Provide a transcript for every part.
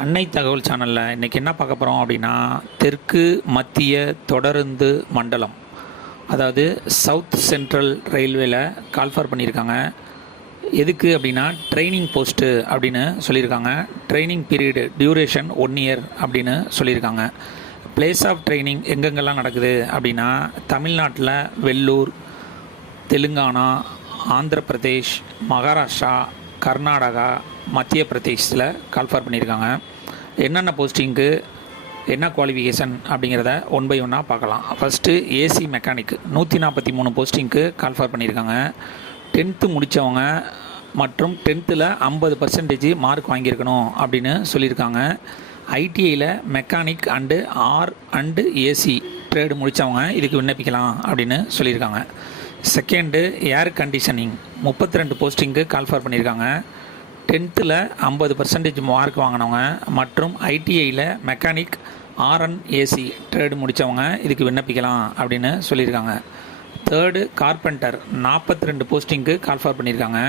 அன்னை தகவல் சேனலில் இன்றைக்கி என்ன பார்க்க போகிறோம் அப்படின்னா, தெற்கு மத்திய தொடருந்து மண்டலம், அதாவது சவுத் சென்ட்ரல் ரயில்வேல கால்ஃபார் பண்ணியிருக்காங்க. எதுக்கு அப்படின்னா, ட்ரைனிங் போஸ்ட்டு அப்படின்னு சொல்லியிருக்காங்க. ட்ரைனிங் பீரியடு டியூரேஷன் 1 இயர் அப்படின்னு சொல்லியிருக்காங்க. பிளேஸ் ஆஃப் ட்ரைனிங் எங்கெங்கெல்லாம் நடக்குது அப்படின்னா, தமிழ்நாட்டில் வெள்ளூர், தெலுங்கானா, ஆந்திர பிரதேஷ், மகாராஷ்டிரா, கர்நாடகா, மத்திய பிரதேஷில் கால்ஃபார் பண்ணியிருக்காங்க. என்னென்ன போஸ்டிங்க்கு என்ன குவாலிஃபிகேஷன் அப்படிங்கிறத ஒன் பை ஒன்னாக பார்க்கலாம். ஃபஸ்ட்டு ஏசி மெக்கானிக் 143 போஸ்டிங்க்கு கால்ஃபார் பண்ணியிருக்காங்க. 10th முடித்தவங்க மற்றும் 10th 50% மார்க் வாங்கியிருக்கணும் அப்படின்னு சொல்லியிருக்காங்க. ஐடிஐயில் mechanic and R and AC trade முடித்தவங்க இதுக்கு விண்ணப்பிக்கலாம் அப்படின்னு சொல்லியிருக்காங்க. செகண்டு ஏர் கண்டிஷனிங் 32 போஸ்டிங்க்கு கால்ஃபார் பண்ணியிருக்காங்க. 10th 50% மார்க் வாங்கினவங்க மற்றும் ஐடிஐயில் மெக்கானிக் ஆர்என் ஏசி ட்ரேடு முடித்தவங்க இதுக்கு விண்ணப்பிக்கலாம் அப்படின்னு சொல்லியிருக்காங்க. தேர்டு கார்பெண்டர் 42 போஸ்டிங்க்கு கால்ஃபார் பண்ணியிருக்காங்க.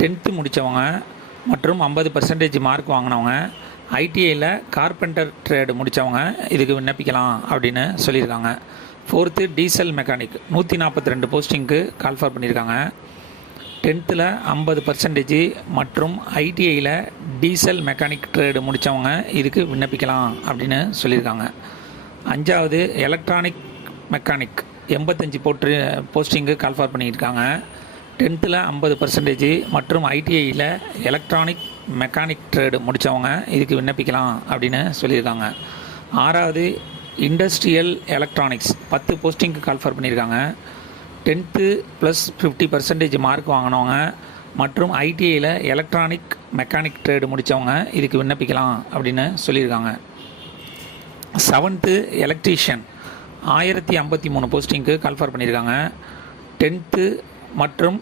10th முடித்தவங்க மற்றும் 50% மார்க் வாங்கினவங்க ஐடிஐயில் கார்பெண்டர் ட்ரேடு முடித்தவங்க இதுக்கு விண்ணப்பிக்கலாம் அப்படின்னு சொல்லியிருக்காங்க. ஃபோர்த்து டீசல் மெக்கானிக் 142 போஸ்டிங்க்கு கால்ஃபார் பண்ணியிருக்காங்க. 10th 50% மற்றும் ஐடிஐயில் டீசல் மெக்கானிக் ட்ரேடு முடித்தவங்க இதுக்கு விண்ணப்பிக்கலாம் அப்படின்னு சொல்லியிருக்காங்க. அஞ்சாவது எலக்ட்ரானிக் மெக்கானிக் 85 போஸ்டிங்கு கால்ஃபார் பண்ணியிருக்காங்க. 10th 50% மற்றும் ஐடிஐயில் எலக்ட்ரானிக் மெக்கானிக் ட்ரேடு முடித்தவங்க இதுக்கு விண்ணப்பிக்கலாம் அப்படின்னு சொல்லியிருக்காங்க. ஆறாவது இண்டஸ்ட்ரியல் எலக்ட்ரானிக்ஸ் 10 போஸ்டிங்க்கு கால்ஃபார் பண்ணியிருக்காங்க. 10th +50% மார்க் வாங்கினவங்க மற்றும் ஐடிஐயில் எலக்ட்ரானிக் மெக்கானிக் ட்ரேடு முடித்தவங்க இதுக்கு விண்ணப்பிக்கலாம் அப்படின்னு சொல்லியிருக்காங்க. 7th எலக்ட்ரீஷியன் 1053 போஸ்டிங்க்கு கால்ஃபார் பண்ணியிருக்காங்க. 10th மற்றும்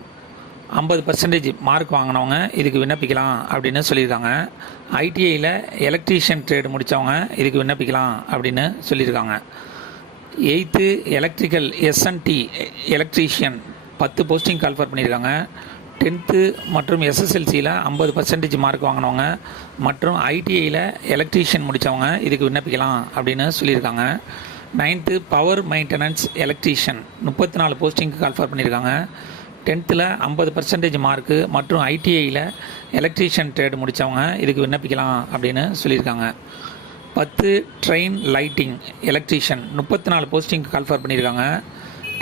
50% மார்க் வாங்கினவங்க இதுக்கு விண்ணப்பிக்கலாம் அப்படின்னு சொல்லியிருக்காங்க. ஐடிஐயில் எலக்ட்ரீஷியன் ட்ரேடு முடித்தவங்க இதுக்கு விண்ணப்பிக்கலாம் அப்படின்னு சொல்லியிருக்காங்க. 8th electrical SNT electrician 10 posting call for பண்ணியிருக்காங்க. 10th மற்றும் எஸ்எஸ்எல்சியில் 50% மார்க் வாங்கினவங்க மற்றும் ஐடிஐயில் எலக்ட்ரீஷியன் முடித்தவங்க இதுக்கு விண்ணப்பிக்கலாம் அப்படின்னு சொல்லியிருக்காங்க. 9th பவர் மெயின்டெனன்ஸ் எலக்ட்ரீஷியன் 34 போஸ்டிங்க்கு கால்ஃபார் பண்ணியிருக்காங்க. 10th 50% மார்க்கு மற்றும் ஐடிஐயில் எலக்ட்ரீஷியன் ட்ரேடு முடித்தவங்க இதுக்கு விண்ணப்பிக்கலாம் அப்படின்னு சொல்லியிருக்காங்க. 10 ட்ரெயின் லைட்டிங் எலக்ட்ரீஷியன் 34 போஸ்டிங்க்கு கால்ஃபார் பண்ணியிருக்காங்க.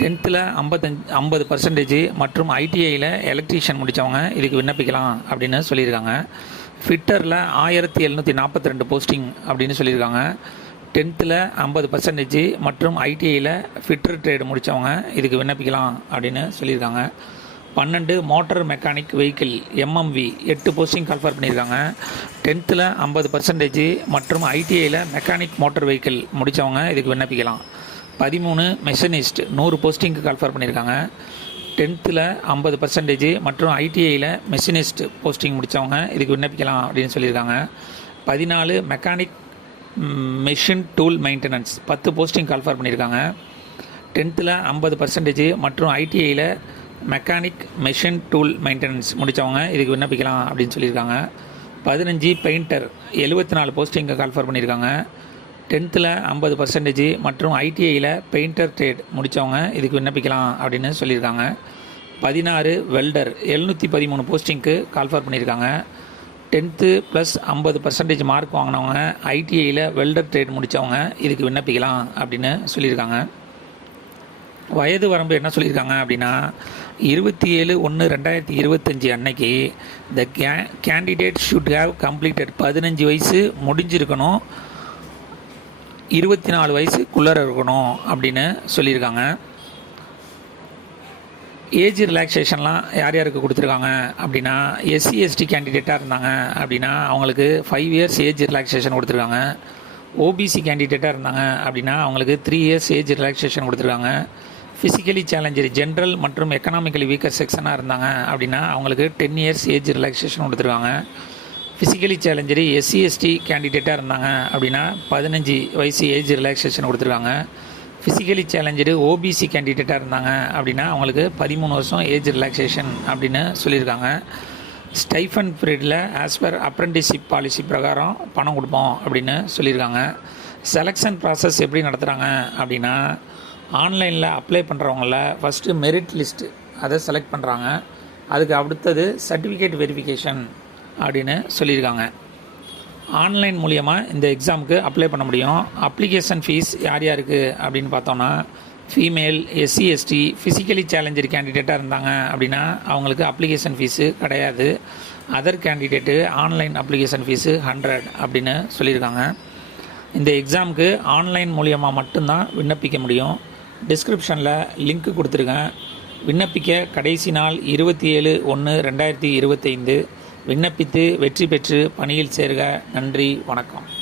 10th 50% மற்றும் ஐடிஐயில் எலக்ட்ரீஷியன் முடித்தவங்க இதுக்கு விண்ணப்பிக்கலாம் அப்படின்னு சொல்லியிருக்காங்க. ஃபிட்டரில் 1742 போஸ்டிங் அப்படின்னு சொல்லியிருக்காங்க. 10th 50% மற்றும் ஐடிஐயில் ஃபிட்டர் ட்ரேடு முடித்தவங்க இதுக்கு விண்ணப்பிக்கலாம் அப்படின்னு சொல்லியிருக்காங்க. 12 motor mechanic vehicle MMV 8 posting call for பண்ணியிருக்காங்க. 10th 50% மற்றும் ஐடிஐயில் மெக்கானிக் மோட்டார் வெஹிக்கிள் முடித்தவங்க இதுக்கு விண்ணப்பிக்கலாம். 13 மெஷினிஸ்ட் 100 போஸ்டிங்க்கு கால்ஃபார் பண்ணியிருக்காங்க. 10th 50% மற்றும் ஐடிஐயில் மெஷினிஸ்ட் போஸ்டிங் முடித்தவங்க இதுக்கு விண்ணப்பிக்கலாம் அப்படின்னு சொல்லியிருக்காங்க. 14 mechanic machine tool maintenance 10 posting call for பண்ணியிருக்காங்க. 10th 50% மற்றும் ஐடிஐயில் மெக்கானிக் மெஷின் டூல் மெயின்டெனன்ஸ் முடித்தவங்க இதுக்கு விண்ணப்பிக்கலாம் அப்படின்னு சொல்லியிருக்காங்க. 15 பெயிண்டர் 74 போஸ்டிங்கை கால்ஃபார் பண்ணியிருக்காங்க. 10th 50% மற்றும் ஐடிஐயில் பெயிண்டர் ட்ரேட் முடித்தவங்க இதுக்கு விண்ணப்பிக்கலாம் அப்படின்னு சொல்லியிருக்காங்க. 16 வெல்டர் 713 போஸ்டிங்க்கு கால்ஃபார் பண்ணியிருக்காங்க. 10th +50% மார்க் வாங்கினவங்க ஐடிஐயில் வெல்டர் ட்ரேட் முடித்தவங்க இதுக்கு விண்ணப்பிக்கலாம் அப்படின்னு சொல்லியிருக்காங்க. வயது வரம்பு என்ன சொல்லியிருக்காங்க அப்படின்னா, 27/1/2025 அன்னைக்கு the candidate should have completed 15 வயசு முடிஞ்சிருக்கணும், 24 வயசுக்குள்ளே இருக்கணும் அப்படின்னு சொல்லியிருக்காங்க. ஏஜ் ரிலாக்ஸேஷன்லாம் யார் யாருக்கு கொடுத்துருக்காங்க அப்படின்னா, எஸ்சி எஸ்டி கேண்டிடேட்டாக இருந்தாங்க அப்படின்னா அவங்களுக்கு 5 years ஏஜ் ரிலாக்ஸேஷன் கொடுத்துருக்காங்க. ஓபிசி கேண்டிடேட்டாக இருந்தாங்க அப்படின்னா அவங்களுக்கு 3 years ஏஜ் ரிலாக்ஸேஷன் கொடுத்துருக்காங்க. ஃபிசிக்கலி சேலஞ்சர் ஜென்ரல் மற்றும் எக்கனாமிக்கலி வீக்கர் செக்ஷனாக இருந்தாங்க அப்படின்னா அவங்களுக்கு 10 years ஏஜ் ரிலாக்ஸேஷன் கொடுத்துருக்காங்க. ஃபிசிக்கலி சேலஞ்சரி எஸ்சி எஸ்டி கேண்டிடேட்டாக இருந்தாங்க அப்படின்னா 15 வயசு ஏஜ் ரிலாக்ஸேஷன் கொடுத்துருக்காங்க. ஃபிசிக்கலி சேலஞ்சரு ஓபிசி கேண்டிடேட்டாக இருந்தாங்க அப்படின்னா அவங்களுக்கு 13 வருஷம் ஏஜ் ரிலாக்ஸேஷன் அப்படின்னு சொல்லியிருக்காங்க. ஸ்டைஃபன் பீரியடில் ஆஸ் பர் அப்ரெண்டிஸ்ஷிப் பாலிசி பிரகாரம் பணம் கொடுப்போம் அப்படின்னு சொல்லியிருக்காங்க. செலெக்ஷன் ப்ராசஸ் எப்படி நடத்துகிறாங்க அப்படின்னா, ஆன்லைனில் அப்ளை பண்ணுறவங்கள ஃபஸ்ட்டு மெரிட் லிஸ்ட்டு அதை செலக்ட் பண்ணுறாங்க. அதுக்கு அடுத்தது சர்டிஃபிகேட் வெரிஃபிகேஷன் அப்படின்னு சொல்லியிருக்காங்க. ஆன்லைன் மூலியமாக இந்த எக்ஸாமுக்கு அப்ளை பண்ண முடியும். அப்ளிகேஷன் ஃபீஸ் யார் யாருக்கு அப்படின்னு பார்த்தோன்னா, female, SC, ST, physically challenger கேண்டிடேட்டாக இருந்தாங்க அப்படின்னா அவங்களுக்கு அப்ளிகேஷன் ஃபீஸு கிடையாது. Other candidate online application fees 100 அப்படின்னு சொல்லியிருக்காங்க. இந்த எக்ஸாமுக்கு ஆன்லைன் மூலியமாக மட்டும்தான் விண்ணப்பிக்க முடியும். டிஸ்கிரிப்ஷனில் லிங்க் கொடுத்துருக்கேன். விண்ணப்பிக்க கடைசி நாள் 27/1/2025. விண்ணப்பித்து வெற்றி பெற்று பணியில் சேர்க. நன்றி, வணக்கம்.